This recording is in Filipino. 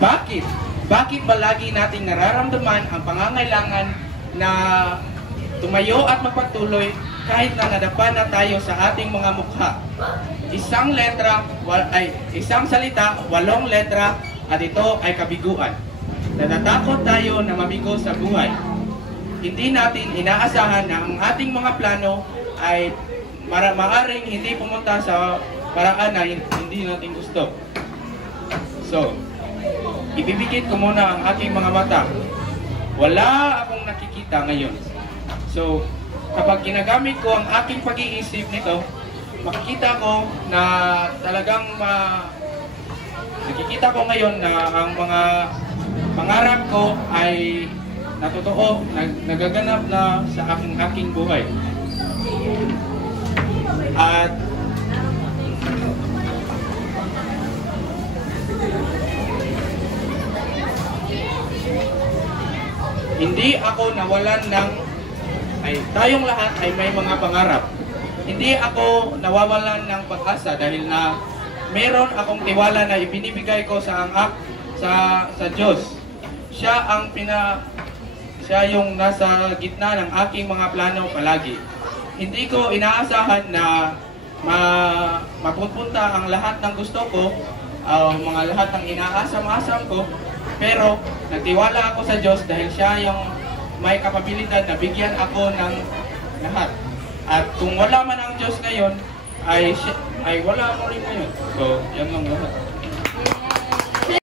Bakit? Bakit ba lagi nating nararamdaman ang pangangailangan na tumayo at magpatuloy kahit na nadapa na tayo sa ating mga mukha? Isang salita, 8 letra, at ito ay kabiguan. Natatakot tayo na mabigo sa buhay. Hindi natin inaasahan na ang ating mga plano ay maaaring hindi pumunta sa paraan na hindi natin gusto. So, ibibigit ko muna ang aking mga mata. Wala akong nakikita ngayon. So, kapag ginagamit ko ang aking pag-iisip nito, makikita ko na talagang nakikita ko ngayon na ang mga pangarap ko ay natotoo, nagaganap na sa aking buhay. At hindi ako nawalan tayong lahat ay may mga pangarap. Hindi ako nawawalan ng pag-asa dahil na meron akong tiwala na ibinibigay ko sa Diyos. Siya yung nasa gitna ng aking mga plano palagi. Hindi ko inaasahan na mapupunta ang lahat ng gusto ko, mga lahat ng inaasam-asam ko, pero nagtiwala ako sa Diyos dahil siya yung may kapabilidad na bigyan ako ng lahat. At kung wala man ang Diyos ngayon, ay wala mo rin ngayon. So, yan lang lahat.